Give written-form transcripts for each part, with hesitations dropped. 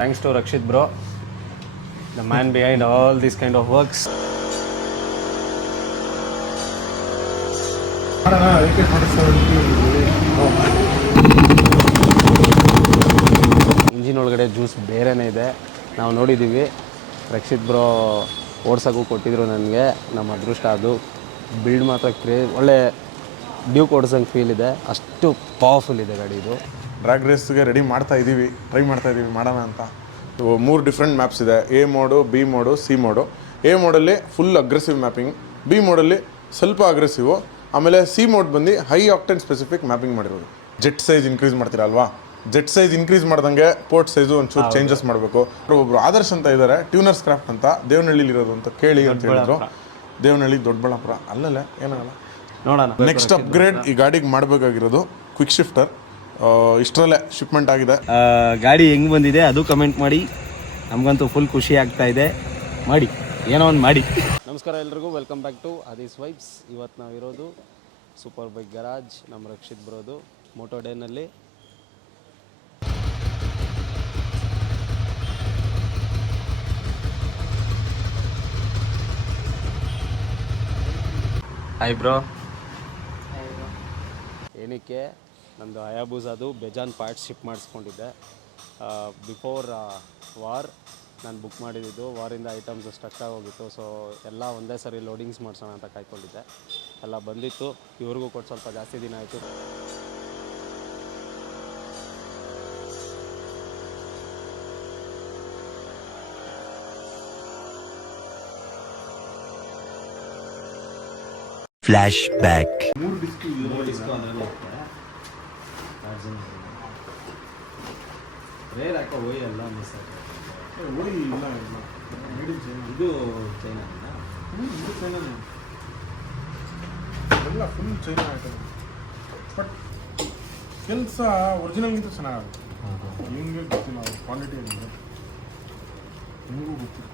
Thanks to Rakshit bro, the man behind all these kind of works. Engine ಒಳಗಡೆ juice ಬೇರೆನೇ ಇದೆ, ನಾವು ನೋಡಿದ್ದೀವಿ. ರಕ್ಷಿತ್ ಬ್ರೋ ಓಡ್ಸೋಕ್ಕೂ ಕೊಟ್ಟಿದ್ರು ನನಗೆ, ನಮ್ಮ ಅದೃಷ್ಟ ಅದು. ಬಿಲ್ಡ್ ಮಾತ್ರ ಒಳ್ಳೆ ಡ್ಯೂಕ್ ಓಡಿಸೋಂಗೆ ಫೀಲ್ ಇದೆ, ಅಷ್ಟು ಪವರ್ಫುಲ್ ಇದೆ ಗಾಡಿ ಇದು. ಡ್ರ್ಯಾಗ್ ರೇಸ್ಗೆ ರೆಡಿ ಟ್ರೈ ಮಾಡ್ತಾ ಇದ್ದೀವಿ ಮಾಡೋಣ ಅಂತ. 3 ಡಿಫ್ರೆಂಟ್ ಮ್ಯಾಪ್ಸ್ ಇದೆ, A mode, B mode, C mode. A ಮೋಡಲ್ಲಿ ಫುಲ್ ಅಗ್ರೆಸಿವ್ ಮ್ಯಾಪಿಂಗ್, ಬಿ ಮೋಡಲ್ಲಿ ಸ್ವಲ್ಪ ಅಗ್ರೆಸಿವು, ಆಮೇಲೆ ಸಿ ಮೋಡ್ ಬಂದು ಹೈ ಆಕ್ಟೆನ್ ಸ್ಪೆಸಿಫಿಕ್ ಮ್ಯಾಪಿಂಗ್ ಮಾಡಿರೋದು. ಜೆಟ್ ಸೈಜ್ ಇನ್ಕ್ರೀಸ್ ಮಾಡ್ತೀರಲ್ವಾ, ಜೆಟ್ ಸೈಜ್ ಇನ್ಕ್ರೀಸ್ ಮಾಡ್ದಂಗೆ ಪೋರ್ಟ್ ಸೈಜು ಒಂಚೂರು ಚೇಂಜಸ್ ಮಾಡಬೇಕು. ಒಬ್ಬರು ಆದರ್ಶ್ ಅಂತ ಇದ್ದಾರೆ, ಟ್ಯೂನರ್ಸ್ ಕ್ರಾಫ್ಟ್ ಅಂತ, ದೇವನಹಳ್ಳಿಲಿ ಇರೋದು ಅಂತ ಕೇಳಿ ಅಂತ ಹೇಳಿದ್ರು. ದೇವನಹಳ್ಳಿ ದೊಡ್ಡಬಳ್ಳಾಪುರ ಅಲ್ಲಲ್ಲ, ಏನಾಗಲ್ಲ, ನೋಡೋಣ. ನೆಕ್ಸ್ಟ್ ಅಪ್ಗ್ರೇಡ್ ಈ ಗಾಡಿಗೆ ಮಾಡಬೇಕಾಗಿರೋದು ಕ್ವಿಕ್ ಶಿಫ್ಟರ್. ಇಷ್ಟರಲ್ಲೇ ಶಿಪ್ಮೆಂಟ್ ಆಗಿದೆ. ಗಾಡಿ ಹೆಂಗೆ ಬಂದಿದೆ ಅದು ಕಮೆಂಟ್ ಮಾಡಿ, ನಮಗಂತೂ ಫುಲ್ ಖುಷಿ ಆಗ್ತಾ ಇದೆ. ಮಾಡಿ, ಏನೋ ಒಂದು ಮಾಡಿ. ನಮಸ್ಕಾರ ಎಲ್ರಿಗೂ, ವೆಲ್ಕಮ್ ಬ್ಯಾಕ್ ಟು ಆದೀಸ್ ವೈಬ್ಸ್. ಇವತ್ತು ನಾವಿರೋದು ಸೂಪರ್ ಬೈಕ್ ಗರಾಜ್, ನಮ್ಮ ರಕ್ಷಿತ್ ಬರೋದು ಮೋಟೋ ಡೇನಲ್ಲಿ. Hi bro. ಏನಕ್ಕೆ ನಂದು ಹಯಾಬೂಸದು ಬೇಜಾನ್ ಪಾರ್ಟ್ಸ್ ಶಿಪ್ ಮಾಡಿಸ್ಕೊಂಡಿದ್ದೆ. ಬಿಫೋರ್ ವಾರ್ ನಾನು ಬುಕ್ ಮಾಡಿದ್ದು, ವಾರಿಂದ ಐಟಮ್ಸ್ ಸ್ಟಕ್ ಆಗೋಗಿತ್ತು. ಸೊ ಎಲ್ಲ ಒಂದೇ ಸರಿ ಲೋಡಿಂಗ್ಸ್ ಮಾಡ್ಸೋಣ ಅಂತ ಕಾಯ್ಕೊಂಡಿದ್ದೆ. ಎಲ್ಲ ಬಂದಿತ್ತು, ಇವ್ರಿಗೂ ಕೊಟ್ಟು ಸ್ವಲ್ಪ ಜಾಸ್ತಿ ದಿನ ಆಯಿತು. Flash back. ರೇರ್ ಹಾಕೋ ಓಯ್ ಎಲ್ಲ ಮಿಸ್ ಆಗುತ್ತೆ. ಇದು ಚೈನಾ, ಇದು ಚೈನಾ ಎಲ್ಲ ಫುಲ್ ಚೈನಾ ಐಟಮ್. ಬಟ್ ಕೆಲಸ ಒರಿಜಿನಲ್ಗಿಂತ ಚೆನ್ನಾಗುತ್ತೆ. ನಿಮಗೆ ಗೊತ್ತಿಲ್ಲ ಅವ್ರ ಕ್ವಾಲಿಟಿ ಏನಿದೆ, ನಿಮಗೂ ಗೊತ್ತಿಲ್ಲ.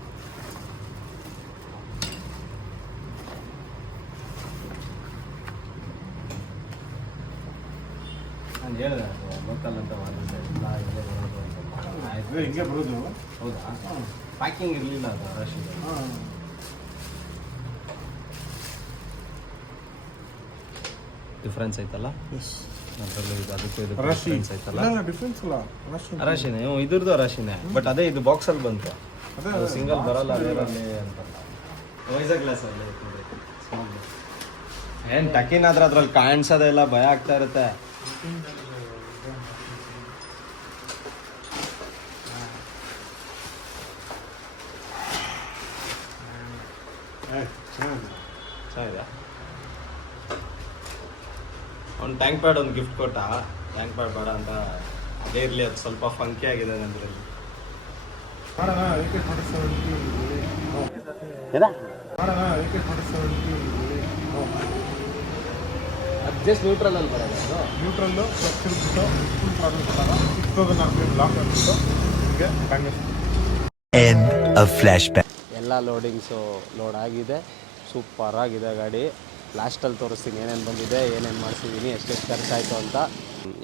ನಾನು ಹೇಳಿದೆ ಲೋಕಲ್ ಅಂತ ಮಾಡಿದ್ದೆ, ಇಲ್ಲ ಇಲ್ಲೇ ಬರೋದು ಅಂತ. ಆಯ್ತು, ಹಿಂಗೆ ಬರೋದು. ಹೌದಾ? ಪ್ಯಾಕಿಂಗ್ ಇರಲಿಲ್ಲ ಅದು ರಶ್ ಇದೆ. ಡಿಫ್ರೆನ್ಸ್ ಐತಲ್ಲ ಅದರಲ್ಲೂ, ಇದು ಅದಕ್ಕೂ ಇದು ಡಿಫ್ರೆನ್ಸ್ ಐತಲ್ಲ. ಡಿಫ್ರೆನ್ಸ್ ಅಲ್ಲ, ಅರಾಶಿನೇ ಇದ್ರದ್ದು ಅರಾಶಿನೇ. ಬಟ್ ಅದೇ ಇದು ಬಾಕ್ಸಲ್ಲಿ ಬಂತು, ಅದು ಸಿಂಗಲ್ ಬರಲ್ಲ ಅದರಲ್ಲಿ ಅಂತ. ವೈಸಾ ಗ್ಲಾಸಲ್ಲಿ ಏನು ಟಕಿನ್ ಆದ್ರೆ ಅದ್ರಲ್ಲಿ ಕಾಣಿಸೋದೆಲ್ಲ ಭಯ ಆಗ್ತಾ ಇರುತ್ತೆ. ಚೆನ್ನಾಗಿದೆ. ಅವ್ನು ಟ್ಯಾಂಕ್ ಪ್ಯಾಡ್ ಒಂದು ಗಿಫ್ಟ್ ಕೊಟ್ಟ, ಟ್ಯಾಂಕ್ ಪ್ಯಾಡ್ ಬೇಡ ಅಂತ. ಅದೇ ಇರಲಿ, ಅದು ಸ್ವಲ್ಪ ಫಂಕಿ ಆಗಿದೆ ಅದರಲ್ಲಿ. ಅದು ಜಸ್ಟ್ ನ್ಯೂಟ್ರಲಲ್ಲಿ ಬರೋದು. ನ್ಯೂಟ್ರಲ್ಲು ಫುಲ್ ಪ್ರಾಬ್ಲಮ್ ಲಾಕ್ ಆಗಿಬಿಟ್ಟು ಹೀಗೆ bangle. End of flash back. ಎಲ್ಲ ಲೋಡಿಂಗ್ಸು ಲೋಡ್ ಆಗಿದೆ, ಸೂಪರ್ ಆಗಿದೆ ಗಾಡಿ. ಲಾಸ್ಟಲ್ಲಿ ತೋರಿಸ್ತೀನಿ ಏನೇನು ಬಂದಿದೆ, ಏನೇನು ಮಾಡಿಸಿದ್ದೀನಿ, ಎಷ್ಟೆಷ್ಟು ಖರ್ಚಾಯಿತು ಅಂತ.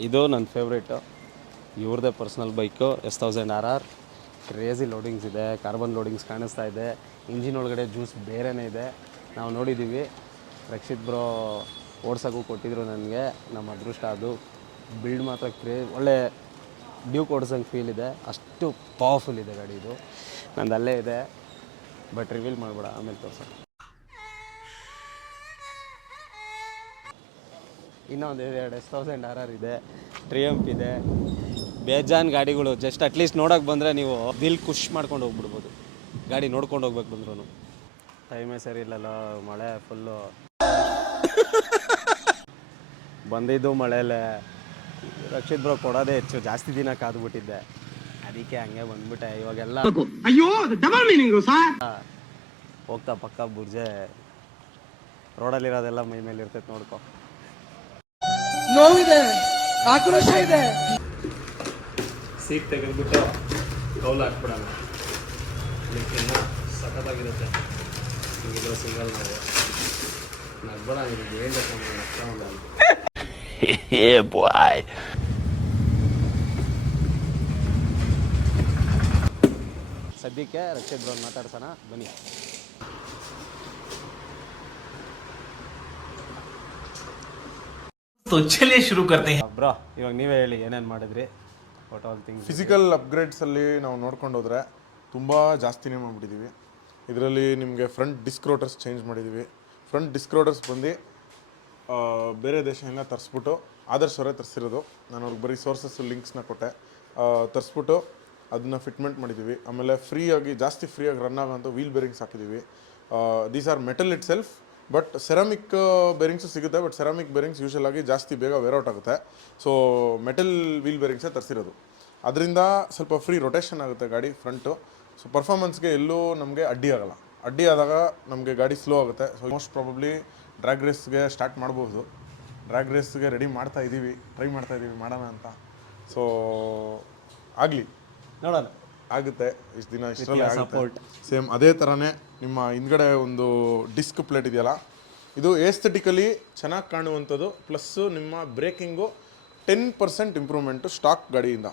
ಇದು ನನ್ನ ಫೇವ್ರೇಟು, ಇವ್ರದ್ದೇ personal bike, S1000RR. Crazy loadings ಇದೆ, ಕಾರ್ಬನ್ ಲೋಡಿಂಗ್ಸ್ ಕಾಣಿಸ್ತಾ ಇದೆ. ಇಂಜಿನ್ ಒಳಗಡೆ ಜ್ಯೂಸ್ ಬೇರೆನೇ ಇದೆ, ನಾವು ನೋಡಿದ್ದೀವಿ. ರಕ್ಷಿತ್ ಬ್ರೋ ಓಡ್ಸೋಕ್ಕೂ ಕೊಟ್ಟಿದ್ರು ನನಗೆ, ನಮ್ಮ ಅದೃಷ್ಟ ಅದು. ಬಿಲ್ಡ್ ಮಾತ್ರ ಒಳ್ಳೆ ಡ್ಯೂಕ್ ಓಡಿಸೋಂಗೆ ಫೀಲ್ ಇದೆ, ಅಷ್ಟು ಪವರ್ಫುಲ್ ಇದೆ ಗಾಡಿ ಇದು. ನಂದು ಅಲ್ಲೇ ಇದೆ, ಬಟ್ ರಿವೀಲ್ ಮಾಡಬೇಡ, ಆಮೇಲೆ ತೋರ್ಸೋಣ. ಇನ್ನೊಂದು 2 S1000RR ಇದೆ, ಟ್ರಿಯಂಪ್ ಇದೆ, ಬೇಜಾನ್ ಗಾಡಿಗಳು. ಜಸ್ಟ್ ಅಟ್ಲೀಸ್ಟ್ ನೋಡೋಕೆ ಬಂದರೆ ನೀವು ದಿಲ್ ಖುಷ್ ಮಾಡ್ಕೊಂಡು ಹೋಗ್ಬಿಡ್ಬೋದು, ಗಾಡಿ ನೋಡ್ಕೊಂಡು ಹೋಗ್ಬೇಕು ಬಂದ್ರೂ. ಟೈಮೇ ಸರಿ ಇಲ್ಲಲ್ಲ, ಮಳೆ ಫುಲ್ಲು ಬಂದಿದ್ದು ಮಳೆಯಲ್ಲೇ. ರಕ್ಷಿತ್ ಬ್ರೋ ಕೊಡೋದೇ ಹೆಚ್ಚು, ಜಾಸ್ತಿ ದಿನ ಕಾದ್ಬಿಟ್ಟಿದ್ದೆ, ಅದಕ್ಕೆ ಹಂಗೆ ಬಂದ್ಬಿಟ್ಟೆ. ಇವಾಗೆಲ್ಲ ಹೋಗ್ತಾ ಪಕ್ಕ ಬುರ್ಜೆ ರೋಡಲ್ಲಿರೋದೆಲ್ಲ ಮೈ ಮೇಲೆ ಇರ್ತೈತೆ, ನೋಡ್ಕೊ. ನೋವಿದೆ, ಆಕ್ರೋಶ ಇದೆ. ಸೀಟ್ ತೆಗೆದ್ಬಿಟ್ಟು ಕೌಲ್ ಹಾಕ್ಬಿಡೋಣ, ಸಖತ್ತಾಗಿರುತ್ತೆ. ಸಿಂಗಲ್ ಸಿಂಗಲ್ ನಾವು ನಗ್ಬೇಡ, ನಿಮಗೆ ಹೇಳ್ಬೇಕು Yeah, boy. ಸದ್ಯಕ್ಕೆ ರಕ್ಷಿತ್ ಬ್ರೋನ್ ಮಾತಾಡ್ಸೋಣ ಬನ್ನಿ. तो चलिए शुरू करते हैं. ಬ್ರೋ, ಇವಾಗ ನೀವೇ ಹೇಳಿ ಏನೇನು ಮಾಡಿದ್ರಿ ಔಟ್ ಆಲ್ ಥಿಂಗ್ಸ್. ಫಿಸಿಕಲ್ ಅಪ್ಗ್ರೇಡ್ಸಲ್ಲಿ ನಾವು ನೋಡ್ಕೊಂಡು ಹೋದರೆ ತುಂಬ ಜಾಸ್ತಿನೇ ಮಾಡಿಬಿಟ್ಟಿದ್ದೀವಿ. ಇದರಲ್ಲಿ ನಿಮಗೆ ಫ್ರಂಟ್ ಡಿಸ್ಕ್ ರೋಟರ್ಸ್ ಚೇಂಜ್ ಮಾಡಿದ್ದೀವಿ. ಫ್ರಂಟ್ ಡಿಸ್ಕ್ ರೋಟರ್ಸ್ ಬಂದು ಬೇರೆ ದೇಶದಿಂದ ತರಿಸ್ಬಿಟ್ಟು ಆದರ್ಶ್ ಅವರೇ ತರಿಸಿರೋದು. ನಾನು ಅವ್ರಿಗೆ ಬರೀ ಸೋರ್ಸಸ್ಸು ಲಿಂಕ್ಸ್ನ ಕೊಟ್ಟೆ, ತರಿಸ್ಬಿಟ್ಟು ಅದನ್ನ ಫಿಟ್ಮೆಂಟ್ ಮಾಡಿದ್ದೀವಿ. ಆಮೇಲೆ ಜಾಸ್ತಿ ಫ್ರೀಯಾಗಿ ರನ್ ಆಗೋಂಥ ವೀಲ್ ಬೇರಿಂಗ್ಸ್ ಹಾಕಿದ್ದೀವಿ. These are metal itself, but ceramic bearings ಸಿಗುತ್ತೆ. ಬಟ್ ಸೆರಾಮಿಕ್ ಬೇರಿಂಗ್ಸ್ ಯೂಶಲ್ ಆಗಿ ಜಾಸ್ತಿ ಬೇಗ ವೇರ್ಔಟ್ ಆಗುತ್ತೆ. ಸೊ ಮೆಟಲ್ ವೀಲ್ ಬೇರಿಂಗ್ಸೇ ತರಿಸಿರೋದು. ಅದರಿಂದ ಸ್ವಲ್ಪ ಫ್ರೀ ರೊಟೇಷನ್ ಆಗುತ್ತೆ ಗಾಡಿ ಫ್ರಂಟು. ಸೊ ಪರ್ಫಾರ್ಮೆನ್ಸ್ಗೆ ಎಲ್ಲೂ ನಮಗೆ ಅಡ್ಡಿ ಆಗೋಲ್ಲ. ಅಡ್ಡಿ ಆದಾಗ ನಮಗೆ ಗಾಡಿ ಸ್ಲೋ ಆಗುತ್ತೆ. ಸೊ ಮೋಸ್ಟ್ ಪ್ರಾಬಬ್ಲಿ ಡ್ರ್ಯಾಗ್ ರೇಸ್ಗೆ ಸ್ಟಾರ್ಟ್ ಮಾಡ್ಬೋದು. ಡ್ರ್ಯಾಗ್ ರೇಸ್ಗೆ ರೆಡಿ ಟ್ರೈ ಮಾಡ್ತಾ ಇದ್ದೀವಿ ಮಾಡೋಣ ಅಂತ. ಸೊ ಆಗಲಿ, ನೋಡೋಣ, ಆಗುತ್ತೆ. ಇಷ್ಟು ದಿನ ಇಷ್ಟರಲ್ಲೇ ಆಗುತ್ತೆ. ಸೇಮ್ ಅದೇ ಥರನೇ ನಿಮ್ಮ ಹಿಂದ್ಗಡೆ ಒಂದು ಡಿಸ್ಕ್ ಪ್ಲೇಟ್ ಇದೆಯಲ್ಲ, ಇದು ಏಸ್ಥೆಟಿಕಲಿ ಚೆನ್ನಾಗಿ ಕಾಣುವಂಥದ್ದು. ಪ್ಲಸ್ಸು ನಿಮ್ಮ ಬ್ರೇಕಿಂಗು 10% ಇಂಪ್ರೂವ್ಮೆಂಟು ಸ್ಟಾಕ್ ಗಾಡಿಯಿಂದ.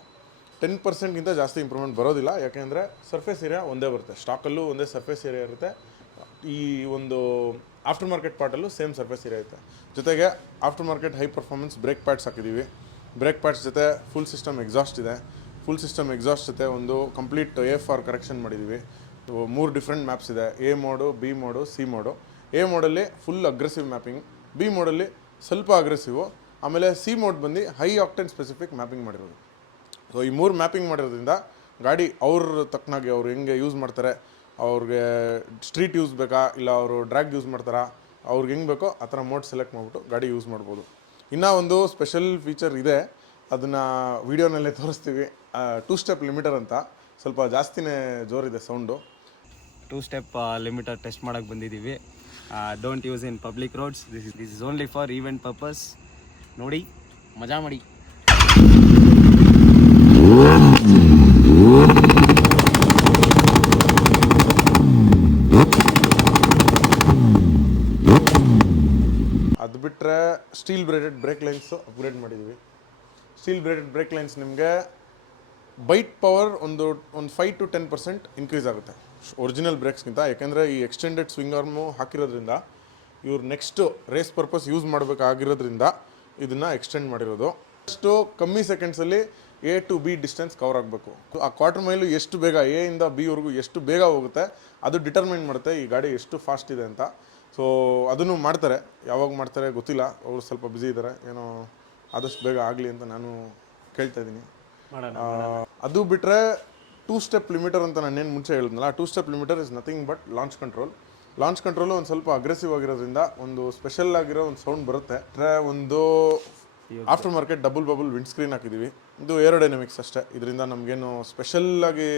10%ಗಿಂತ ಜಾಸ್ತಿ ಇಂಪ್ರೂವ್ಮೆಂಟ್ ಬರೋದಿಲ್ಲ. ಯಾಕೆಂದರೆ ಸರ್ಫೇಸ್ ಏರಿಯಾ ಒಂದೇ ಬರುತ್ತೆ. ಸ್ಟಾಕಲ್ಲೂ ಒಂದೇ ಸರ್ಫೇಸ್ ಏರಿಯಾ ಇರುತ್ತೆ. ಈ ಒಂದು ಆಫ್ಟರ್ ಮಾರ್ಕೆಟ್ ಪಾರ್ಟಲ್ಲೂ ಸೇಮ್ ಸರ್ಫೇಸ್ ಏರಿಯಾ ಇರುತ್ತೆ. ಜೊತೆಗೆ after market high performance brake pads ಹಾಕಿದ್ದೀವಿ. ಬ್ರೇಕ್ ಪ್ಯಾಡ್ಸ್ ಜೊತೆ ಫುಲ್ ಸಿಸ್ಟಮ್ ಎಕ್ಸಾಸ್ಟ್ ಇದೆ. ಫುಲ್ ಸಿಸ್ಟಮ್ ಎಕ್ಸಾಸ್ಟ್ ಜೊತೆ ಒಂದು ಕಂಪ್ಲೀಟ್ AFR ಕರೆಕ್ಷನ್ ಮಾಡಿದ್ದೀವಿ. 3 ಡಿಫ್ರೆಂಟ್ ಮ್ಯಾಪ್ಸ್ ಇದೆ: A mode, B mode, C mode. A ಮೋಡಲ್ಲಿ ಫುಲ್ ಅಗ್ರೆಸಿವ್ ಮ್ಯಾಪಿಂಗ್, ಬಿ ಮೋಡಲ್ಲಿ ಸ್ವಲ್ಪ ಅಗ್ರೆಸಿವು, ಆಮೇಲೆ ಸಿ ಮೋಡ್ ಬಂದು ಹೈ ಆಕ್ಟೇನ್ ಸ್ಪೆಸಿಫಿಕ್ ಮ್ಯಾಪಿಂಗ್ ಮಾಡಿರೋದು. ಸೊ ಈ 3 ಮ್ಯಾಪಿಂಗ್ ಮಾಡಿರೋದ್ರಿಂದ ಗಾಡಿ ಅವ್ರ ತಕ್ಕನಾಗಿ ಅವ್ರು ಹೆಂಗೆ ಯೂಸ್ ಮಾಡ್ತಾರೆ, ಅವ್ರಿಗೆ ಸ್ಟ್ರೀಟ್ ಯೂಸ್ ಬೇಕಾ ಇಲ್ಲ ಅವರು ಡ್ರ್ಯಾಗ್ ಯೂಸ್ ಮಾಡ್ತಾರಾ, ಅವ್ರಿಗೆ ಹೆಂಗೆ ಬೇಕೋ ಆ ಥರ ಮೋಡ್ ಸೆಲೆಕ್ಟ್ ಮಾಡಿಬಿಟ್ಟು ಗಾಡಿ ಯೂಸ್ ಮಾಡ್ಬೋದು. ಇನ್ನೂ ಒಂದು ಸ್ಪೆಷಲ್ ಫೀಚರ್ ಇದೆ, ಅದನ್ನು ವೀಡಿಯೋನಲ್ಲೇ ತೋರಿಸ್ತೀವಿ. 2 ಸ್ಟೆಪ್ ಲಿಮಿಟರ್ ಅಂತ, ಸ್ವಲ್ಪ ಜಾಸ್ತಿನೇ ಜೋರಿದೆ ಸೌಂಡು. 2 ಸ್ಟೆಪ್ ಲಿಮಿಟರ್ ಟೆಸ್ಟ್ ಮಾಡೋಕ್ಕೆ ಬಂದಿದ್ದೀವಿ. Don't use in public roads. This is only for event purpose. ನೋಡಿ, ಮಜಾ ಮಾಡಿ. ಅದು ಬಿಟ್ಟರೆ steel braided break lines upgrade ಮಾಡಿದ್ದೀವಿ. ಸ್ಟೀಲ್ ಬ್ರೇಡೆಡ್ ಬ್ರೇಕ್ ಲೈನ್ಸ್ ನಿಮಗೆ ಬೈಟ್ ಪವರ್ ಒಂದು 5 to 10% ಇನ್ಕ್ರೀಸ್ ಆಗುತ್ತೆ ಒರಿಜಿನಲ್ ಬ್ರೇಕ್ಸ್ಗಿಂತ. ಯಾಕೆಂದರೆ ಈ ಎಕ್ಸ್ಟೆಂಡೆಡ್ ಸ್ವಿಂಗ್ ಆರ್ಮು ಹಾಕಿರೋದ್ರಿಂದ ಇವ್ರು ನೆಕ್ಸ್ಟು ರೇಸ್ ಪರ್ಪಸ್ ಯೂಸ್ ಮಾಡಬೇಕಾಗಿರೋದ್ರಿಂದ ಇದನ್ನು ಎಕ್ಸ್ಟೆಂಡ್ ಮಾಡಿರೋದು. ಅಷ್ಟು ಕಮ್ಮಿ ಸೆಕೆಂಡ್ಸಲ್ಲಿ A to B distance cover ಆಗಬೇಕು. ಆ ಕ್ವಾರ್ಟರ್ ಮೈಲು ಎಷ್ಟು ಬೇಗ A ಇಂದ B ವರೆಗೂ ಎಷ್ಟು ಬೇಗ ಹೋಗುತ್ತೆ ಅದು ಡಿಟರ್ಮೈನ್ ಮಾಡುತ್ತೆ ಈ ಗಾಡಿ ಎಷ್ಟು ಫಾಸ್ಟ್ ಇದೆ ಅಂತ. ಸೊ ಅದನ್ನು ಮಾಡ್ತಾರೆ. ಯಾವಾಗ ಮಾಡ್ತಾರೆ ಗೊತ್ತಿಲ್ಲ, ಅವರು ಸ್ವಲ್ಪ ಬ್ಯುಸಿ ಇದ್ದಾರೆ. ಏನೋ ಆದಷ್ಟು ಬೇಗ ಆಗಲಿ ಅಂತ ನಾನು ಕೇಳ್ತಾ ಇದ್ದೀನಿ. ಅದು ಬಿಟ್ಟರೆ 2 ಸ್ಟೆಪ್ ಲಿಮಿಟರ್ ಅಂತ ನಾನೇನು ಮುಂಚೆ ಹೇಳಿದ್ನಲ್ಲ, 2 step limiter is nothing but launch control. Launch control ಒಂದು ಸ್ವಲ್ಪ ಅಗ್ರೆಸಿವ್ ಆಗಿರೋದ್ರಿಂದ ಒಂದು ಸ್ಪೆಷಲ್ ಆಗಿರೋ ಒಂದು ಸೌಂಡ್ ಬರುತ್ತೆ. ಒಂದು after market double bubble wind screen ಹಾಕಿದ್ದೀವಿ. ಇದು ಏರೋಡೈನಮಿಕ್ಸ್ ಅಷ್ಟೇ. ಇದರಿಂದ ನಮಗೇನು ಸ್ಪೆಷಲ್ಲಾಗಿ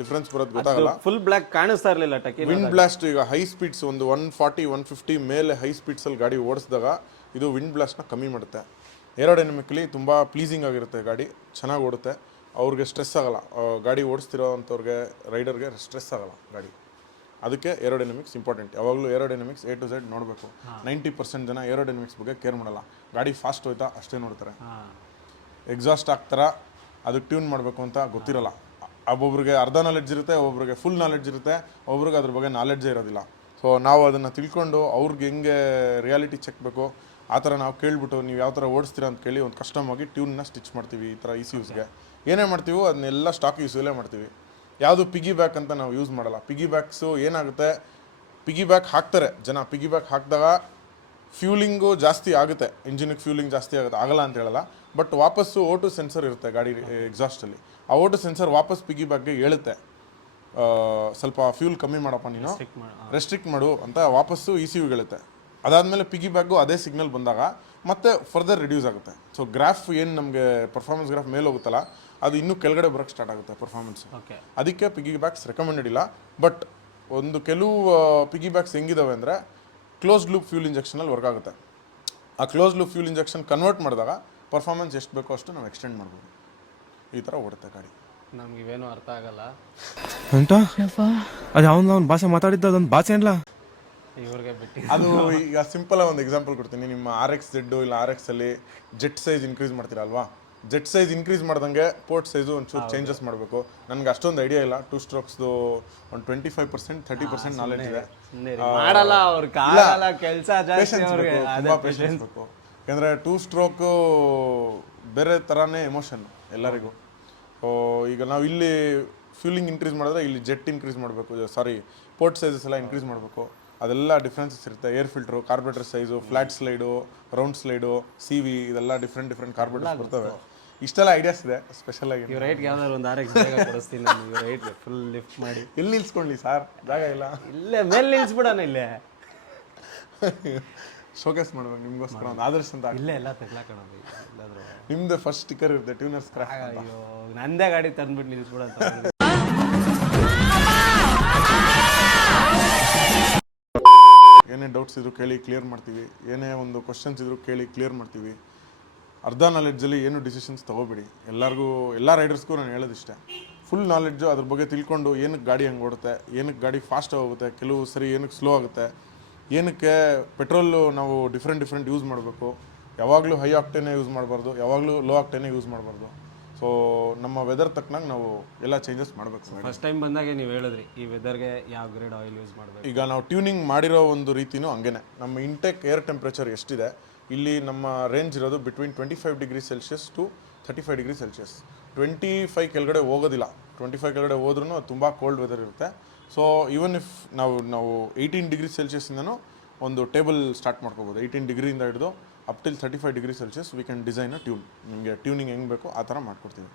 ಡಿಫ್ರೆನ್ಸ್ ಬರೋದು ಗೊತ್ತಾಗಲ್ಲ. ಫುಲ್ ಬ್ಲ್ಯಾಕ್ ಕಾಣಿಸ್ತಾ ಇರಲಿಲ್ಲ. ವಿಂಡ್ ಬ್ಲಾಸ್ಟ್ ಈಗ ಹೈ ಸ್ಪೀಡ್ಸ್ ಒಂದು 140-150 ಮೇಲೆ ಹೈ ಸ್ಪೀಡ್ಸಲ್ಲಿ ಗಾಡಿ ಓಡಿಸಿದಾಗ ಇದು ವಿಂಡ್ ಬ್ಲಾಸ್ಟ್ನ ಕಮ್ಮಿ ಮಾಡುತ್ತೆ. ಏರೋಡೈನಮಿಕಲಿ ತುಂಬ ಪ್ಲೀಸಿಂಗ್ ಆಗಿರುತ್ತೆ ಗಾಡಿ, ಚೆನ್ನಾಗಿ ಓಡುತ್ತೆ. ಅವ್ರಿಗೆ ಸ್ಟ್ರೆಸ್ ಆಗೋಲ್ಲ, ಗಾಡಿ ಓಡಿಸ್ತಿರೋ ಅಂಥವ್ರಿಗೆ ರೈಡರ್ಗೆ ಸ್ಟ್ರೆಸ್ ಆಗೋಲ್ಲ ಗಾಡಿ. ಅದಕ್ಕೆ ಏರೋಡೈನಮಿಕ್ಸ್ ಇಂಪಾರ್ಟೆಂಟ್. ಯಾವಾಗಲೂ ಏರೋಡೈನಮಿಕ್ಸ್ A to Z ನೋಡಬೇಕು. 90% ಜನ ಏರೋಡೈನಮಿಕ್ಸ್ ಬಗ್ಗೆ ಕೇರ್ ಮಾಡಲ್ಲ. ಗಾಡಿ ಫಾಸ್ಟ್ ಹೋಯ್ತಾ ಅಷ್ಟೇ ನೋಡ್ತಾರೆ. ಎಕ್ಸಾಸ್ಟ್ ಆಗ್ತಾರ ಅದಕ್ಕೆ ಟ್ಯೂನ್ ಮಾಡಬೇಕು ಅಂತ ಗೊತ್ತಿರಲ್ಲ. ಒಬ್ಬೊಬ್ರಿಗೆ ಅರ್ಧ ನಾಲೆಡ್ಜ್ ಇರುತ್ತೆ, ಒಬ್ಬೊಬ್ರಿಗೆ ಫುಲ್ ನಾಲೆಡ್ಜ್ ಇರುತ್ತೆ, ಒಬ್ರಿಗೆ ಅದ್ರ ಬಗ್ಗೆ ನಾಲೆಡ್ಜೇ ಇರೋದಿಲ್ಲ. ಸೊ ನಾವು ಅದನ್ನು ತಿಳ್ಕೊಂಡು ಅವ್ರಿಗೆ ಹೆಂಗೆ ರಿಯಾಲಿಟಿ ಚೆಕ್ ಬೇಕು ಆ ಥರ ನಾವು ಕೇಳಿಬಿಟ್ಟು ನೀವು ಯಾವ ಥರ ಓಡಿಸ್ತೀರಾ ಅಂತ ಕೇಳಿ ಒಂದು ಕಸ್ಟಮ್ ಆಗಿ ಟ್ಯೂನ್ನ ಸ್ಟಿಚ್ ಮಾಡ್ತೀವಿ. ಈ ಥರ ECUಸ್ಗೆ ಏನೇ ಮಾಡ್ತೀವೋ ಅದನ್ನೆಲ್ಲ ಸ್ಟಾಕ್ ECUಲೇ ಮಾಡ್ತೀವಿ. ಯಾವುದು ಪಿಗಿ ಬ್ಯಾಕ್ ಅಂತ ನಾವು ಯೂಸ್ ಮಾಡಲ್ಲ. ಪಿಗಿ ಬ್ಯಾಕ್ಸು ಏನಾಗುತ್ತೆ, ಪಿಗಿ ಬ್ಯಾಕ್ ಹಾಕ್ತಾರೆ ಜನ. ಪಿಗಿ ಬ್ಯಾಕ್ ಹಾಕಿದಾಗ ಫ್ಯೂಲಿಂಗು ಜಾಸ್ತಿ ಆಗುತ್ತೆ, ಇಂಜಿನಿಗೆ ಫ್ಯೂಲಿಂಗ್ ಜಾಸ್ತಿ ಆಗುತ್ತೆ, ಆಗಲ್ಲ ಅಂತ ಹೇಳಲ್ಲ. ಬಟ್ ವಾಪಸ್ಸು O2 ಸೆನ್ಸರ್ ಇರುತ್ತೆ ಗಾಡಿ ಎಕ್ಸಾಸ್ಟಲ್ಲಿ. ಆ O2 ಸೆನ್ಸರ್ ವಾಪಸ್ ಪಿಗಿ ಬ್ಯಾಕ್ಗೆ ಹೇಳುತ್ತೆ, ಸ್ವಲ್ಪ ಫ್ಯೂಲ್ ಕಮ್ಮಿ ಮಾಡಪ್ಪ ನೀನು, ರೆಸ್ಟ್ರಿಕ್ಟ್ ಮಾಡು ಅಂತ ವಾಪಸ್ಸು ECUಗೆ ಹೇಳುತ್ತೆ. ಅದಾದಮೇಲೆ ಪಿಗಿ ಬ್ಯಾಗು ಅದೇ ಸಿಗ್ನಲ್ ಬಂದಾಗ ಮತ್ತೆ ಫರ್ದರ್ ರಿಡ್ಯೂಸ್ ಆಗುತ್ತೆ. ಸೊ ಗ್ರಾಫ್ ಏನು ನಮಗೆ ಪರ್ಫಾರ್ಮೆನ್ಸ್ ಗ್ರಾಫ್ ಮೇಲೆ ಹೋಗುತ್ತಲ್ಲ ಅದು ಇನ್ನೂ ಕೆಳಗಡೆ ಬರೋಕ್ಕೆ ಸ್ಟಾರ್ಟ್ ಆಗುತ್ತೆ ಪರ್ಫಾರ್ಮೆನ್ಸ್. ಅದಕ್ಕೆ ಪಿಗಿ ಬ್ಯಾಕ್ಸ್ ರೆಕಮೆಂಡೆಡ್ ಇಲ್ಲ. ಬಟ್ ಒಂದು ಕೆಲವು ಪಿಗಿ ಬ್ಯಾಕ್ಸ್ ಹೆಂಗಿದಾವೆ ಅಂದರೆ ಕ್ಲೋಸ್ಡ್ ಲೂಪ್ ಫ್ಯೂಲ್ ಇಂಜೆಕ್ಷನಲ್ಲಿ ವರ್ಕ್ ಆಗುತ್ತೆ. ಆ closed loop fuel injection convert ಮಾಡಿದಾಗ ಪರ್ಫಾರ್ಮೆನ್ಸ್ ಎಷ್ಟು ಬೇಕೋ ಅಷ್ಟು ನಾವು ಎಕ್ಸ್ಟೆಂಡ್ ಮಾಡ್ಬೋದು. ಈ ಥರ ಓಡುತ್ತೆ ಗಾಡಿ. ನಮಗಿವೇನು ಅರ್ಥ ಆಗಲ್ಲ ಅಂತ. ಅದು ಅವ್ನು ಭಾಷೆ ಮಾತಾಡಿದ್ದು ಅದೊಂದು ಭಾಷೆ ಅಲ್ಲ ಇವ್ರಿಗೆ ಬಿಟ್ಟು. ಅದು ಈಗ ಸಿಂಪಲ್ ಒಂದು ಎಕ್ಸಾಂಪಲ್ ಕೊಡ್ತೀನಿ. ನಿಮ್ಮ RX-Z ಇಲ್ಲ RX ಅಲ್ಲಿ ಜೆಟ್ ಸೈಜ್ ಇನ್ಕ್ರೀಸ್ ಮಾಡ್ತೀರಲ್ವಾ, ಜೆಟ್ ಸೈಜ್ ಇನ್ಕ್ರೀಸ್ ಮಾಡ್ದಂಗೆ ಪೋರ್ಟ್ ಸೈಜು ಒಂಚೂರು ಚೇಂಜಸ್ ಮಾಡಬೇಕು. ನನಗೆ ಅಷ್ಟೊಂದು ಐಡಿಯಾ ಇಲ್ಲ. 2 ಸ್ಟ್ರೋಕ್ಸ್ದು ಒಂದು 25% 30% ನಾಲೆಡ್ಜ್ ಇದೆ. ಮಾಡಲ್ಲ ಅವ್ರು ಕಾಣಲ್ಲ ಕೆಲಸ ಜಾಸ್ತಿ ಅವ್ರಿಗೆ. ತುಂಬ ಪೇಷನ್ಸ್ ಬೇಕು. ಯಾಕಂದರೆ 2 ಸ್ಟ್ರೋಕು ಬೇರೆ ಥರನೇ ಎಮೋಷನ್ ಎಲ್ಲರಿಗೂ. ಈಗ ನಾವು ಇಲ್ಲಿ ಫ್ಯೂಲಿಂಗ್ ಇನ್ಕ್ರೀಸ್ ಮಾಡಿದ್ರೆ ಇಲ್ಲಿ ಜೆಟ್ ಇನ್ಕ್ರೀಸ್ ಮಾಡಬೇಕು, ಸಾರಿ ಪೋರ್ಟ್ ಸೈಜಸ್ ಎಲ್ಲ ಇನ್ಕ್ರೀಸ್ ಮಾಡಬೇಕು. ಅದೆಲ್ಲ ಡಿಫ್ರೆನ್ಸಸ್ ಇರುತ್ತೆ. Air filter, carburettor size, flat slide, round slide, CV ಇದೆಲ್ಲ ಡಿಫ್ರೆಂಟ್ ಕಾರ್ಬೋರೇಟರ್ಸ್ ಬರ್ತವೆ. ಇಷ್ಟೆಲ್ಲ ಐಡಿಯಾಸ್ ಇದೆ ಸ್ಪೆಷಲ್ ಆಗಿ. ಇವ್ರ ರೈಟ್ಗೆ ಯಾವ್ದಾದ್ರು ಒಂದು RX ಬೇಗ ಕೊಡಿಸ್ತೀನಿ ನಾನು. ಇವ್ರ ರೈಟ್ಗೆ ಫುಲ್ ಲಿಫ್ಟ್ ಮಾಡಿ ಎಲ್ಲಿ ನಿಲ್ಸ್ಕೊಳ್ಳಿ ಸರ್, ಜಾಗ ಇಲ್ಲ. ಇಲ್ಲೇ ಮೇಲೆ ನಿಲ್ಸ್ಬಿಡೋಣ. ಇಲ್ಲೇ ಶೋಕೇಸ್ ಮಾಡ್ಬೇಕು ನಿಮ್ಗೋಸ್ಕರ ಒಂದು ಆದರ್ಶ ಅಂತ. ಇಲ್ಲೇ ಎಲ್ಲ ತೆಗ್ಲಾಕೋಣ ಎಲ್ಲಾದ್ರೂ. ನಿಮ್ದು ಫಸ್ಟ್ ಸ್ಟಿಕ್ಕರ್ ಇರುತ್ತೆ ಟ್ಯೂನರ್ಸ್ ಕ್ರಾಫ್ಟ್ ಅಂತ. ಅಯ್ಯೋ ನಂದೇ ಗಾಡಿ ತಂದ್ಬಿಟ್ಟು ನಿಲ್ಸ್ಬಿಡಂತ. ಏನೇ ಡೌಟ್ಸ್ ಇದ್ರು ಕೇಳಿ ಕ್ಲಿಯರ್ ಮಾಡ್ತೀವಿ. ಏನೇ ಒಂದು ಕ್ವಶನ್ಸ್ ಇದ್ರು ಕೇಳಿ ಕ್ಲಿಯರ್ ಮಾಡ್ತೀವಿ. ಅರ್ಧ ನಾಲೆಡ್ಜಲ್ಲಿ ಏನು ಡಿಸಿಷನ್ಸ್ ತೊಗೋಬೇಡಿ. ಎಲ್ಲ ರೈಡರ್ಸ್ಗೂ ನಾನು ಹೇಳೋದಿಷ್ಟೇ, ಫುಲ್ ನಾಲೆಡ್ಜು ಅದ್ರ ಬಗ್ಗೆ ತಿಳ್ಕೊಂಡು ಏನಕ್ಕೆ ಗಾಡಿ ಹಂಗೆ ಓಡುತ್ತೆ, ಏನಕ್ಕೆ ಗಾಡಿ ಫಾಸ್ಟ್ ಹೋಗುತ್ತೆ, ಕೆಲವು ಸರಿ ಏನಕ್ಕೆ ಸ್ಲೋ ಆಗುತ್ತೆ, ಏನಕ್ಕೆ ಪೆಟ್ರೋಲು ನಾವು ಡಿಫ್ರೆಂಟ್ ಯೂಸ್ ಮಾಡಬೇಕು, ಯಾವಾಗಲೂ ಹೈ ಆಕ್ಟೇನೇ ಯೂಸ್ ಮಾಡಬಾರ್ದು, ಯಾವಾಗಲೂ ಲೋ ಆಕ್ಟೇನೇ ಯೂಸ್ ಮಾಡಬಾರ್ದು. ಸೊ ನಮ್ಮ ವೆದರ್ ತಕ್ಕನಾಗಿ ನಾವು ಎಲ್ಲ ಚೇಂಜಸ್ ಮಾಡಬೇಕು. ಫಸ್ಟ್ ಟೈಮ್ ಬಂದಾಗೆ ನೀವು ಹೇಳಿದ್ರಿ ಈ ವೆದರ್ಗೆ ಯಾವ ಗ್ರೇಡ್ ಆಯಿಲ್ ಯೂಸ್ ಮಾಡಬೇಕು. ಈಗ ನಾವು ಟ್ಯೂನಿಂಗ್ ಮಾಡಿರೋ ಒಂದು ರೀತಿನೂ ಹಂಗೇನೆ. ನಮ್ಮ ಇಂಟೆಕ್ ಏರ್ ಟೆಂಪ್ರೇಚರ್ ಎಷ್ಟಿದೆ, ಇಲ್ಲಿ ನಮ್ಮ ರೇಂಜ್ ಇರೋದು ಬಿಟ್ವೀನ್ 25°C to 35°C. 25 ಕೆಳಗಡೆ ಹೋಗೋದಿಲ್ಲ. 25 ಕೆಳಗಡೆ ಹೋದ್ರೂ ತುಂಬ ಕೋಲ್ಡ್ ವೆದರ್ ಇರುತ್ತೆ. ಸೊ ಈವನ್ ಇಫ್ ನಾವು 18°C ಒಂದು ಟೇಬಲ್ ಸ್ಟಾರ್ಟ್ ಮಾಡ್ಕೋಬೋದು. 18°ಇಂದ ಹಿಡಿದು up till 35°C we can design a tune. ನಿಮಗೆ ಟ್ಯೂನಿಂಗ್ ಹೆಂಗೆ ಬೇಕೋ ಆ ಥರ ಮಾಡ್ಕೊಡ್ತೀವಿ.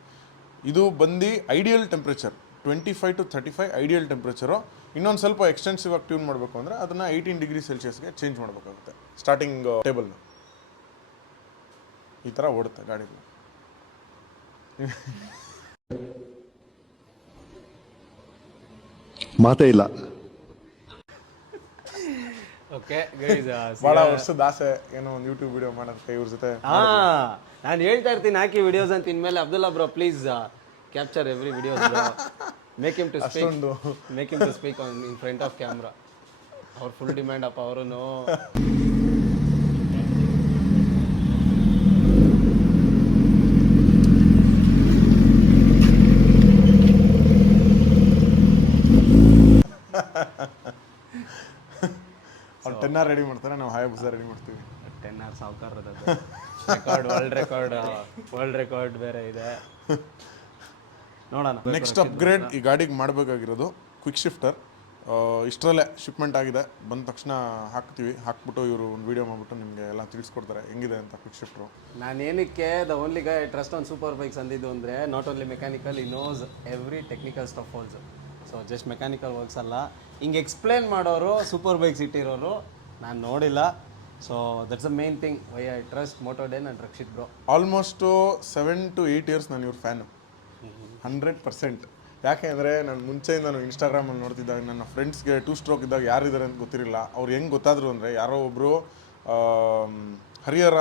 ಇದು ಬಂದು ideal temperature 25 to 35 ideal temperature. ಇನ್ನೊಂದು ಸ್ವಲ್ಪ ಎಕ್ಸ್ಟೆನ್ಸಿವ್ ಆಗಿ ಟ್ಯೂನ್ ಮಾಡಬೇಕು ಅಂದರೆ ಅದನ್ನು 18°C ಚೇಂಜ್ ಮಾಡಬೇಕಾಗುತ್ತೆ. ಸ್ಟಾರ್ಟಿಂಗ್ ಟೇಬಲ್ ಈ ಥರ ಓಡುತ್ತೆ ಗಾಡಿಗಳು. ಮಾತೇ ಇಲ್ಲ. ಓಕೆ ಗೈಸ್, ಭಾಳ ವರ್ಷದ ಆಸೆ ಏನೋ ಒಂದು ಯೂಟ್ಯೂಬ್ ವಿಡಿಯೋ ಮಾಡೋದಕ್ಕೆ ಇವ್ರ ಜೊತೆ. ನಾನು ಹೇಳ್ತಾ ಇರ್ತೀನಿ ಹಾಕಿ ವಿಡಿಯೋಸ್ ಅಂತ. ಇನ್ಮೇಲೆ Abdullah bro please capture every videos. Make him to speak in front of camera. ಅವ್ರ ಫುಲ್ ಡಿಮ್ಯಾಂಡ್ ಅಪ್ಪ ಅವರು. ಅವ್ರು 10R ರೆಡಿ ಮಾಡ್ತಾರೆ, ನಾವು ಹಾಯಾಬುಸಾ ರೆಡಿ ಮಾಡ್ತೀವಿ. 10R ಸಾವುಕಾರದ ರೆಕಾರ್ಡ್, ವರ್ಲ್ಡ್ ರೆಕಾರ್ಡ್ ಬೇರೆ ಇದೆ. ನೋಡೋಣ. ನೆಕ್ಸ್ಟ್ ಅಪ್ಗ್ರೇಡ್ ಈ ಗಾಡಿಗೆ ಮಾಡಬೇಕಾಗಿರೋದು ಕ್ವಿಕ್ ಶಿಫ್ಟರ್. ಇಷ್ಟರಲ್ಲೇ ಶಿಪ್ಮೆಂಟ್ ಆಗಿದೆ, ಬಂದ ತಕ್ಷಣ ಹಾಕ್ಬಿಟ್ಟು ಇವರು ಒಂದು ವೀಡಿಯೋ ಮಾಡಿಬಿಟ್ಟು ನಿಮಗೆ ಎಲ್ಲ ತಿಳಿಸ್ಕೊಡ್ತಾರೆ ಹೆಂಗಿದೆ ಅಂತ ಕ್ವಿಕ್ ಶಿಫ್ಟ್ರು. ನಾನು ಏನಕ್ಕೆ the only guy trust on super bikes ಅಂದಿದ್ದು ಅಂದರೆ, not only mechanical, he knows every technical stuff also. So just mechanical works ಅಲ್ಲ, ಹಿಂಗೆ ಎಕ್ಸ್ಪ್ಲೇನ್ ಮಾಡೋರು ಸೂಪರ್ ಬೈಕ್ಸ್ ಇಟ್ಟಿರೋರು ನಾನು ನೋಡಿಲ್ಲ. So that's the main thing why I trust Motoden and Rakshit bro. Almost 7 to 8 years ನಾನು ಇವ್ರ ಫ್ಯಾನು 100%. ಯಾಕೆ ಅಂದರೆ ನಾನು ಮುಂಚೆಯಿಂದ ನಾನು ಇನ್ಸ್ಟಾಗ್ರಾಮಲ್ಲಿ ನೋಡ್ತಿದ್ದಾಗ ನನ್ನ ಫ್ರೆಂಡ್ಸ್ಗೆ 2 ಸ್ಟ್ರೋಕ್ ಇದ್ದಾಗ ಯಾರಿದ್ದಾರೆ ಅಂತ ಗೊತ್ತಿರಲಿಲ್ಲ. ಅವ್ರು ಹೆಂಗೆ ಗೊತ್ತಾದರು ಅಂದರೆ, ಯಾರೋ ಒಬ್ಬರು ಹರಿಹರ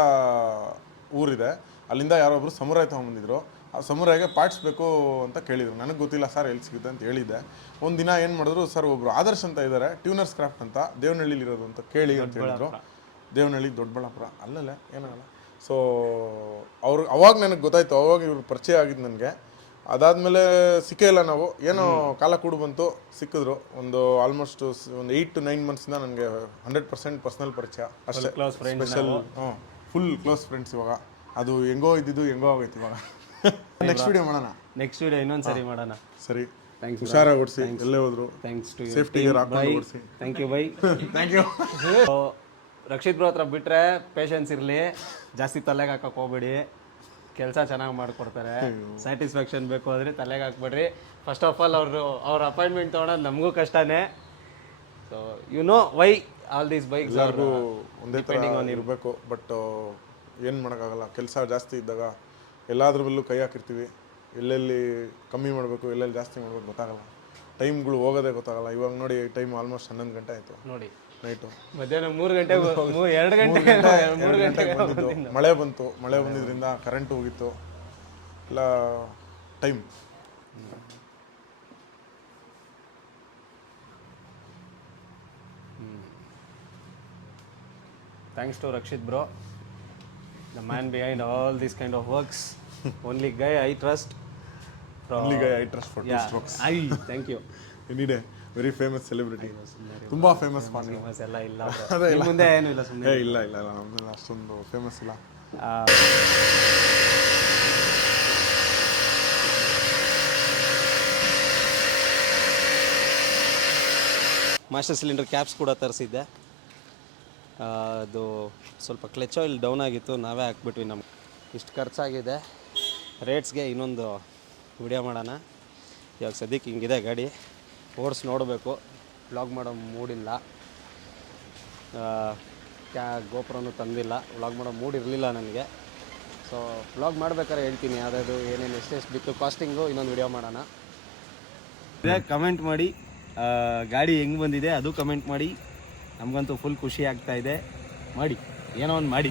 ಊರಿದೆ, ಅಲ್ಲಿಂದ ಯಾರೋ ಒಬ್ಬರು ಸಮುರಾಯ್ ತೊಗೊಂಬಂದಿದ್ರು. ಆ ಸಮುರಾಯಿಗೆ ಪಾರ್ಟ್ಸ್ ಬೇಕು ಅಂತ ಕೇಳಿದರು. ನನಗೆ ಗೊತ್ತಿಲ್ಲ ಸರ್ ಎಲ್ಲಿ ಸಿಗುತ್ತೆ ಅಂತ ಹೇಳಿದ್ದೆ. ಒಂದು ದಿನ ಏನು ಮಾಡಿದ್ರು, ಸರ್ ಒಬ್ಬರು ಆದರ್ಶ್ ಅಂತ ಇದ್ದಾರೆ ಟ್ಯೂನರ್ಸ್ ಕ್ರಾಫ್ಟ್ ಅಂತ ದೇವನಹಳ್ಳಿಲಿರೋದು ಅಂತ ಕೇಳಿ ಅಂತ ಹೇಳಿದ್ರು. ದೇವನಹಳ್ಳಿ ದೊಡ್ಡಬಳ್ಳಾಪುರ ಅಲ್ಲಲ್ಲ ಏನಾಗಲ್ಲ. ಸೊ ಅವಾಗ ನನಗೆ ಗೊತ್ತಾಯಿತು, ಅವಾಗ ಇವ್ರು ಪರಿಚಯ ಆಗಿದ್ದು ನನಗೆ. ಅದಾದಮೇಲೆ ಸಿಕ್ಕೇ ಇಲ್ಲ ನಾವು, ಏನೋ ಕಾಲ ಕೂಡು ಬಂತು, ಸಿಕ್ಕಿದ್ರು. ಆಲ್ಮೋಸ್ಟ್ ಒಂದು 8 to 9 monthಸಿಂದ ನನಗೆ 100% ಪರ್ಸ್ನಲ್ ಪರಿಚಯ ಅಷ್ಟೇ. ಸ್ಪೆಷಲ್ ಫುಲ್ ಕ್ಲೋಸ್ ಫ್ರೆಂಡ್ಸ್ ಇವಾಗ. ಅದು ಹೆಂಗೋ ಇದ್ದಿದ್ದು ಹೆಂಗೋ ಆಗೋಯ್ತು ಇವಾಗ. ನೆಕ್ಸ್ಟ್ ವಿಡಿಯೋ ಮಾಡೋಣ. ನೆಕ್ಸ್ಟ್ ವಿಡಿಯೋ ಇನ್ನೊಂದು ಸರಿ ಮಾಡೋಣ. ಸರಿ, ಹುಷಾರಾಗಿ ಓಡಿಸಿ, ಎಲ್ಲೇ ಹೋದ್ರು ಥ್ಯಾಂಕ್ಸ್ ಟು ಸೇಫ್ಟಿ ಗೇರ್ ಹಾಕೊಂಡು ಓಡಿಸಿ. Thank you bye. Thank you. Rakshit bro ಹತ್ರ ಬಿಟ್ಟರೆ ಪೇಷನ್ಸ್ ಇರಲಿ, ಜಾಸ್ತಿ ತಲೆಗೆ ಹಾಕಕ್ಕೆ ಹೋಗ್ಬೇಡಿ, ಕೆಲಸ ಚೆನ್ನಾಗಿ ಮಾಡಿಕೊಡ್ತಾರೆ. ಸ್ಯಾಟಿಸ್ಫ್ಯಾಕ್ಷನ್ ಬೇಕು ಅಂದರೆ ತಲೆಗೆ ಹಾಕ್ಬೇಡ್ರಿ. ಫಸ್ಟ್ ಆಫ್ ಆಲ್ ಅವ್ರ ಅಪಾಯಿಂಟ್ಮೆಂಟ್ ತೊಗೊಳೋದು ನಮಗೂ ಕಷ್ಟನೇ. So you know why all these bikes ಎಲ್ಲರಿಗೂ ಒಂದೇ ಥರ ಇರಬೇಕು. ಬಟ್ ಏನು ಮಾಡೋಕ್ಕಾಗಲ್ಲ, ಕೆಲಸ ಜಾಸ್ತಿ ಇದ್ದಾಗ ಎಲ್ಲಾದ್ರ ಮೇಲೂ ಕೈ ಹಾಕಿರ್ತೀವಿ. ಎಲ್ಲೆಲ್ಲಿ ಕಮ್ಮಿ ಮಾಡಬೇಕು, ಎಲ್ಲೆಲ್ಲಿ ಜಾಸ್ತಿ ಮಾಡಬೇಕು ಗೊತ್ತಾಗಲ್ಲ. ಟೈಮ್ಗಳು ಹೋಗೋದೇ ಗೊತ್ತಾಗಲ್ಲ. ಇವಾಗ ನೋಡಿ ಟೈಮ್ ಆಲ್ಮೋಸ್ಟ್ 11 ಗಂಟೆ ಆಯಿತು ನೋಡಿ, ನೈಟು. ಮಧ್ಯಾಹ್ನ 3 ಗಂಟೆಗೆ 2 ಗಂಟೆಗೆ ಬಂದಿದ್ದು. ಮಳೆ ಬಂತು, ಮಳೆ ಬಂದಿದ್ದರಿಂದ ಕರೆಂಟ್ ಹೋಗಿತ್ತು ಎಲ್ಲ time. Thanks to Rakshit bro, the man behind all these kind of works. Only guy I trust Only guy I trust for two strokes. I thank you Indeed, very famous celebrity. ತುಂಬಾ famous party. Famous ಎಲ್ಲ ಇಲ್ಲ ಅದೇ ಇಲ್ಲ. ನಿಮ್ ಮುಂದೆ ಏನು ಇಲ್ಲ ಸುಮ್ಮನೆ ಇಲ್ಲ ಇಲ್ಲ ಇಲ್ಲ ನಮ್ಮೆಲ್ಲ ಅಷ್ಟೊಂದು ಫೇಮಸ್ ಇಲ್ಲ. ಮಾಸ್ಟರ್ ಸಿಲಿಂಡರ್ ಕ್ಯಾಪ್ಸ್ ಕೂಡ ತರಿಸಿದ್ದೆ. ಅದು ಸ್ವಲ್ಪ ಕ್ಲಚ್ ಆಯಿಲ್ ಡೌನ್ ಆಗಿತ್ತು, ನಾವೇ ಹಾಕ್ಬಿಟ್ವಿ. ನಮ್ಗೆ ಇಷ್ಟು ಖರ್ಚಾಗಿದೆ. ರೇಟ್ಸ್ಗೆ ಇನ್ನೊಂದು ವಿಡಿಯೋ ಮಾಡೋಣ. ಇವಾಗ ಸದ್ಯಕ್ಕೆ ಹಿಂಗಿದೆ ಗಾಡಿ, ಓಡಿಸಿ ನೋಡಬೇಕು. ವ್ಲಾಗ್ ಮಾಡೋ ಮೂಡಿಲ್ಲ, ಗೋಪುರನೂ ತಂದಿಲ್ಲ, ವ್ಲಾಗ್ ಮಾಡೋ ಮೂಡ್ ಇರಲಿಲ್ಲ ನನಗೆ. ಸೊ ವ್ಲಾಗ್ ಮಾಡ್ಬೇಕಾದ್ರೆ ಹೇಳ್ತೀನಿ ಯಾವುದಾದ್ರು ಏನೇನು ಎಷ್ಟೆಷ್ಟು ಬಿತ್ತು ಕಾಸ್ಟಿಂಗು, ಇನ್ನೊಂದು ವಿಡಿಯೋ ಮಾಡೋಣ. ಇದೇ ಕಮೆಂಟ್ ಮಾಡಿ, ಗಾಡಿ ಹೆಂಗೆ ಬಂದಿದೆ ಅದು ಕಮೆಂಟ್ ಮಾಡಿ. ನಮಗಂತೂ ಫುಲ್ ಖುಷಿ ಆಗ್ತಾಯಿದೆ. ಮಾಡಿ ಏನೋ ಒಂದು ಮಾಡಿ.